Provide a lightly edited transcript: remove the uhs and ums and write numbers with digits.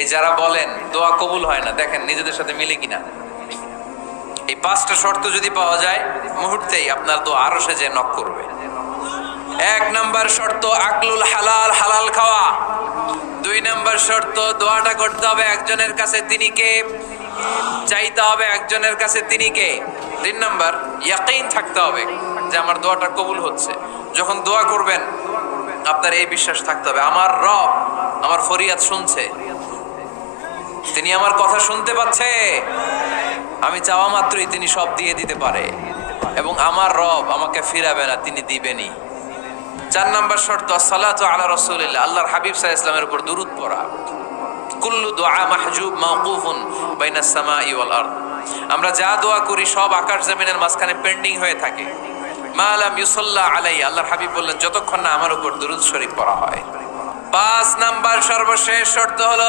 এই যারা বলেন দোয়া কবুল হয় না, দেখেন নিজেদের সাথে মিলে কিনা। এই 5টা শর্ত যদি পাওয়া যায়, মুহূর্তেই আপনার দোয়া আরশে যে নক করবে। 1 নাম্বার শর্ত আকলুল হালাল, হালাল খাওয়া। 2 নাম্বার শর্ত দোয়াটা করতে হবে একজনের কাছে, তিনি কে? চাইতে হবে একজনের কাছে, তিনি কে? 3 নাম্বার ইয়াকিন থাকতে হবে যে আমার দোয়াটা কবুল হচ্ছে। যখন দোয়া করবেন আপনার এই বিশ্বাস থাকতে হবে, আমার রব আমার ফরিয়াদ শুনছে, তিনি আমার কথা শুনতে পাচ্ছে, আমি চাওয়া মাত্রই তিনি সব দিয়ে দিতে পারে, এবং আমার রব আমাকে ফিরাবে না, তিনি দিবেনই। 4 নাম্বার শর্ত আসসালাতু আলা রাসূলিল্লাহ, আল্লাহর হাবিব সাল্লাল্লাহু আলাইহি ওয়াসাল্লামের উপর দুরূদ পড়া। কুল্লু দুআ মাহজুব মাওকুফুন বাইনাস সামাই ওয়াল আরদ, আমরা যা দোয়া করি সব আকাশ জমিনের মাঝখানে পেন্ডিং হয়ে থাকে। মা লাম ইউসাল্লা আলাইহি, আল্লাহর হাবিব বললেন যতক্ষণ না আমার উপর দুরূদ শরীফ পড়া হয়। 5 নাম্বার সর্বশেষ শর্ত হলো